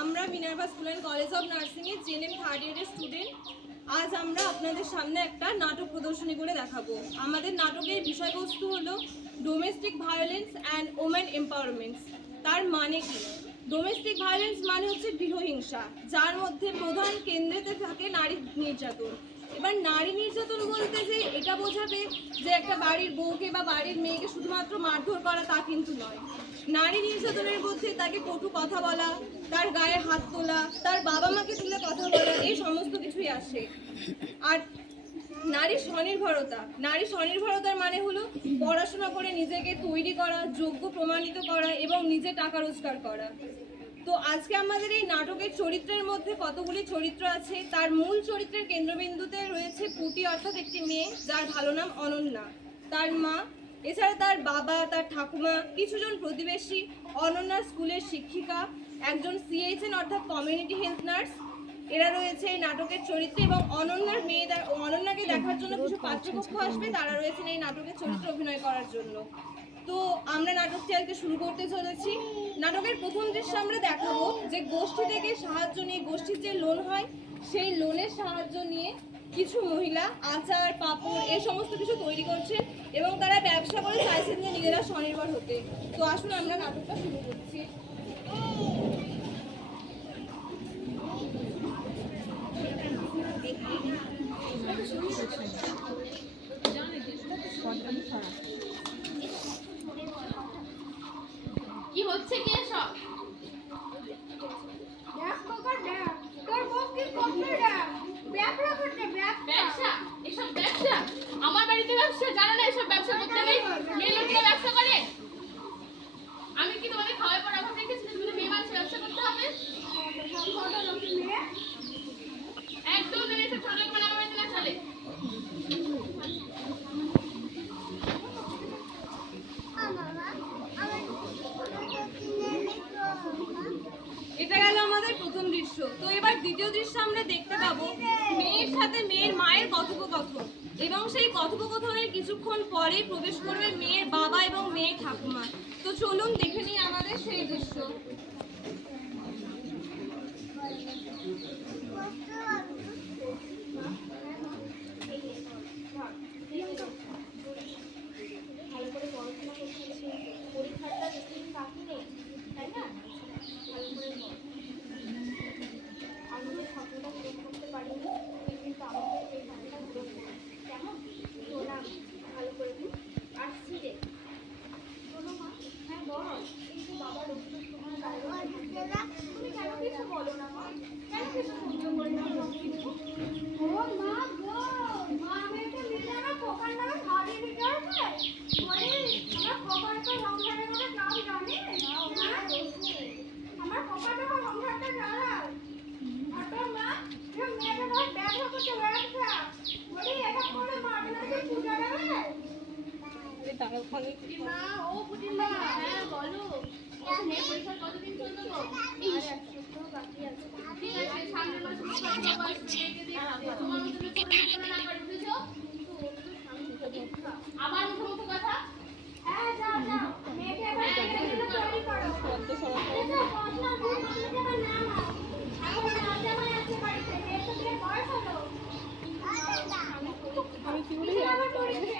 আমরা Minerva school and college of নার্সিংয়ের JNM third ইয়ারের স্টুডেন্ট। আজ আমরা আপনাদের সামনে একটা নাটক প্রদর্শনী করে দেখাবো। আমাদের নাটকের বিষয়বস্তু হলো domestic violence and women empowerment. তার মানে কি? ডোমেস্টিক ভায়োলেন্স মানে হচ্ছে গৃহহিংসা, যার মধ্যে প্রধান কেন্দ্রেতে থাকে নারী নির্যাতন। এবার নারী নির্যাতন বলতে যে এটা বোঝাবে যে একটা বাড়ির বউকে বা বাড়ির মেয়েকে শুধুমাত্র মারধর করা, তা কিন্তু নয়। নারী নির্যাতনের মধ্যে তাকে কটু কথা বলা, তার গায়ে হাত তোলা, তার বাবা মাকে তুলে কথা বলা, এই সমস্ত কিছুই আসে। আর নারী স্বনির্ভরতার মানে হলো পড়াশোনা করে নিজেকে তৈরি করা, যোগ্য প্রমাণিত করা এবং নিজে টাকা রোজগার করা। তো আজকে আমাদের এই নাটকের চরিত্রের মধ্যে কতগুলি চরিত্র আছে। তার মূল চরিত্রের কেন্দ্রবিন্দুতে রয়েছে পুটি, অর্থাৎ একটি মেয়ে যার ভালো নাম অনন্যা, তার মা, এছাড়া তার বাবা, তার ঠাকুমা, কিছুজন প্রতিবেশী, অনন্যার স্কুলের শিক্ষিকা, একজন সিএইচএন অর্থাৎ কমিউনিটি হেলথ নার্স, এরা রয়েছে এই নাটকের চরিত্রে। এবং অনন্যাকে দেখার জন্য কিছু পাত্রপক্ষ আসবে, তারা রয়েছেন এই নাটকের চরিত্রে অভিনয় করার জন্য। তো আমরা নাটকটি আজকে শুরু করতে চলেছি। নাটকের প্রথম দৃশ্যে আমরা দেখাবো যে গোষ্ঠী থেকে সাহায্য নিয়ে, গোষ্ঠীর যে লোন হয় সেই লোনের সাহায্য নিয়ে কিছু মহিলা আচার, পাপড় এই সমস্ত কিছু তৈরি করছে এবং তারা ব্যবসা করে চাইছেন যে নিজেরা স্বনির্ভর হতে। তো আসুন আমরা নাটকটা শুরু করছি। কি হচ্ছে কি এসব? ব্যবসা? এসব ব্যবসা? আমার বাড়িতে ব্যবসা? জানো না এসব ব্যবসা করতে নেই? মেয়ে লোকেরা ব্যবসা করে। আমি কি তোমাদের খাওয়ার পর অভাব রেখেছি তুমি মেয়ে মানুষের ব্যবসা করতে হবে? একদম মেয়ে এসব ছোট লোক মানে আমার বাড়িতে না চলে। এটা গেল আমাদের প্রথম দৃশ্য। তো এবার দ্বিতীয় দৃশ্য আমরা দেখতে পাবো মেয়ের সাথে মেয়ের মায়ের কথোপকথন, এবং সেই কথোপকথনের কিছুক্ষণ পরে প্রবেশ করবে মেয়ের বাবা এবং মেয়ের ঠাকুমা। তো চলুন দেখে নিই আমাদের সেই দৃশ্য। ভালো করে পড়াশোনা করতেছি, পরীক্ষাটা বেশি বাকি নেই, তাই না? ভালো করে পড়। আমি যে স্বপ্নটা পূরণ করতে পারিনি, তুই কিন্তু আমাকে এই স্বপ্নটা পূরণ করবি, কেমন? শোনা, ভালো করে পড়। আসছি রে। শোনো মা, হ্যাঁ বল। এই যে বাবার ওষুধ তোমার গায়ে, তুমি কেন কিছু বলো না মা? কেন কিছু সহ্য করে না? ও মা গো, মা আমি একটা মেয়ে না খোকার নামে ভাবি দিতে হবে। বলে আমার খোকার তো সংসারে কোনো নাম জানে না। আমার খোকার তো সংসারটা জানাল। আর তোর মা মেয়েটা ধর ব্যবসা করতে ব্যবসা। বলি এটা করে মাঝে মাঝে পূজা দেবে। মা, ও পুটিমা, হ্যাঁ বলো। মেয়ে পরীক্ষা কতদিন চলবে গো? আর এক সপ্তাহ বাকি আছে। ঠিক আছে, সামনের মাসে পরীক্ষা বয়স দেখে দিই। তোমার মতো পড়াশোনা না করে বুঝেছো? আমার মুখে মুখে কথা। হ্যাঁ যাও যাও, মেয়েকে এবার দেখে তৈরি করো। এটা পড়াশোনা দিয়ে মানুষ আমার নাম আছে। এখন রাতে আমার আছে বাড়িতে, মেয়ে তো বিয়ে বয়স হলো। আমি কি বলি আবার পড়েছে?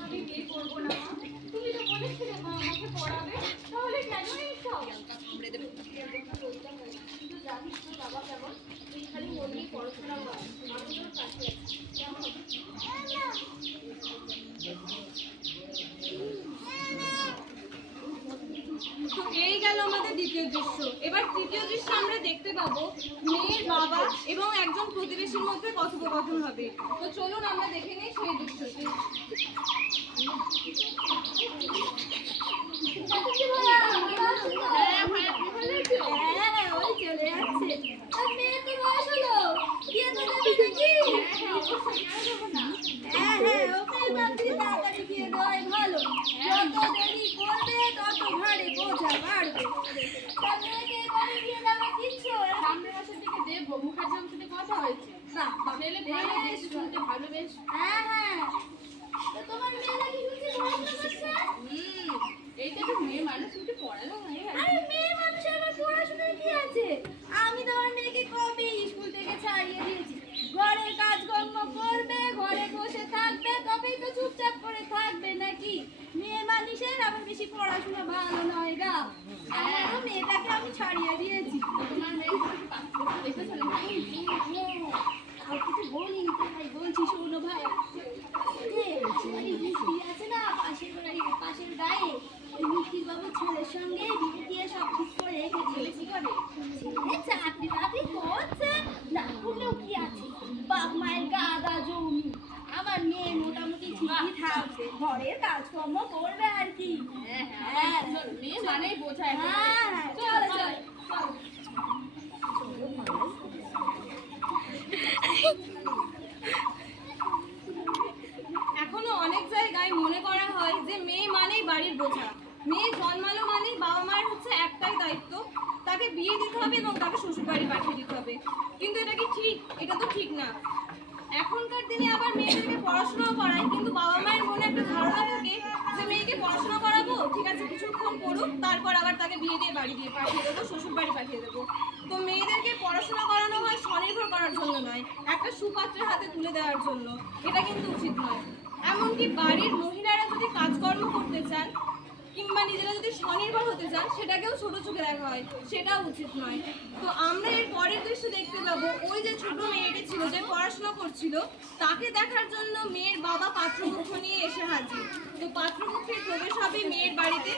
আমি বিয়ে করবো না মা। তুমি তো বলেছিলে মা আমাকে পড়াবে, তাহলে কেন এইসব? কিন্তু জানিস তো বাবা কেমন, তুই খালি মন দিয়ে পড়াশোনা কর, আমি তোর কাছে আছি, কেমন? তো এই গেল আমাদের দ্বিতীয় দৃশ্য। এবার তৃতীয় দৃশ্য আমরা দেখতে পাবো মেয়ের বাবা এবং একজন প্রতিবেশীর মধ্যে কথোপকথন হবে। তো চলুন আমরা দেখে নিই সেই দৃশ্যটি। হ্যাঁ ভাইয়া, তুমি ভালো আছো? হ্যাঁ ওই চলে যাচ্ছে। আর মেয়ে তো বয়স হলো, বিয়ে তো দেবে নাকি? হ্যাঁ অবশ্যই, কেন দেবো না? হ্যাঁ হ্যাঁ, ওকে তাড়াতাড়ি তাড়াতাড়ি বিয়ে দেওয়াই ভালো। যত দেরি করবে তত ঘাড়ে বোঝা বাড়বে। তা মেয়েকে এবারে বিয়ে দেওয়া কিচ্ছু? সামনের মাসের দিকে দেবো। মুখার্জি আমার সাথে কথা হয়েছে। বাহ বাহ, ছেলে ভালো, দেখতে শুনতে ভালো বেশ। হ্যাঁ হ্যাঁ, কি মেয়ে মানুষের আবার বেশি পড়াশোনা ভালো নয় গা। আমারও মেয়েটাকে আমি ছাড়িয়ে দিয়েছি। তোমার মেয়ে দেখেছো নাকি? কাউকে তো বলিনি, তাই বলছি, শোনো ভাই, এই মিষ্টি আছে না পাশের গায়ে, ওই মিষ্টির বাবু ছেলের সঙ্গে বিয়ে দিয়ে সব ঠিক করে রেখে দিয়েছি। ছেলে চাকরি বাকরি করছে, না করলেও কি আছে, বাপ মায়ের গাদা জমি। আমার মেয়ে মোটামুটি ঠিকই থাকছে, ঘরের কাজকর্ম করবে আর কি। হ্যাঁ, মেয়ে মানেই বোঝায়। হ্যাঁ, চলো চলো। এখনো অনেক জায়গায় মনে করা হয় যে মেয়ে মানেই বাড়ির বোঝা, মেয়ে জন্মালো মানেই বাবা মায়ের হচ্ছে একটাই দায়িত্ব, তাকে বিয়ে দিতে হবে এবং তাকে শ্বশুর বাড়ি পাঠিয়ে দিতে হবে। কিন্তু এটা কি ঠিক? এটা তো ঠিক না। এখনকার দিনে আবার মেয়েদেরকে পড়াশোনাও করায়, কিন্তু বাবা মায়ের মনে একটা ধারণা থাকে যে মেয়েকে পড়াশোনা করাবো, ঠিক আছে কিছুক্ষণ পড়ুক, তারপর আবার তাকে বিয়ে দিয়ে বাড়ি দিয়ে পাঠিয়ে দেবো, শ্বশুর বাড়ি পাঠিয়ে দেবো। তো মেয়েদেরকে পড়াশোনা করানো হয় স্বনির্ভর করার জন্য নয়, একটা সুপাত্রের হাতে তুলে দেওয়ার জন্য। এটা কিন্তু উচিত নয়। এমনকি বাড়ির মহিলারা যদি কাজকর্ম করতে চান কিংবা নিজেরা যদি স্বনির্ভর হতে চান, সেটাকেও ছোট চোখে দেখা হয়, সেটাও উচিত নয়। তো আমরা এর পরের দৃশ্য দেখতে পাবো, ওই যে ছোট মেয়েটি ছিল যে পড়াশোনা করছিল, তাকে দেখার জন্য মেয়ের বাবা পাত্রপক্ষ নিয়ে এসে হাজির। তো পাত্রপক্ষের প্রবেশ হবে মেয়ের বাড়িতে।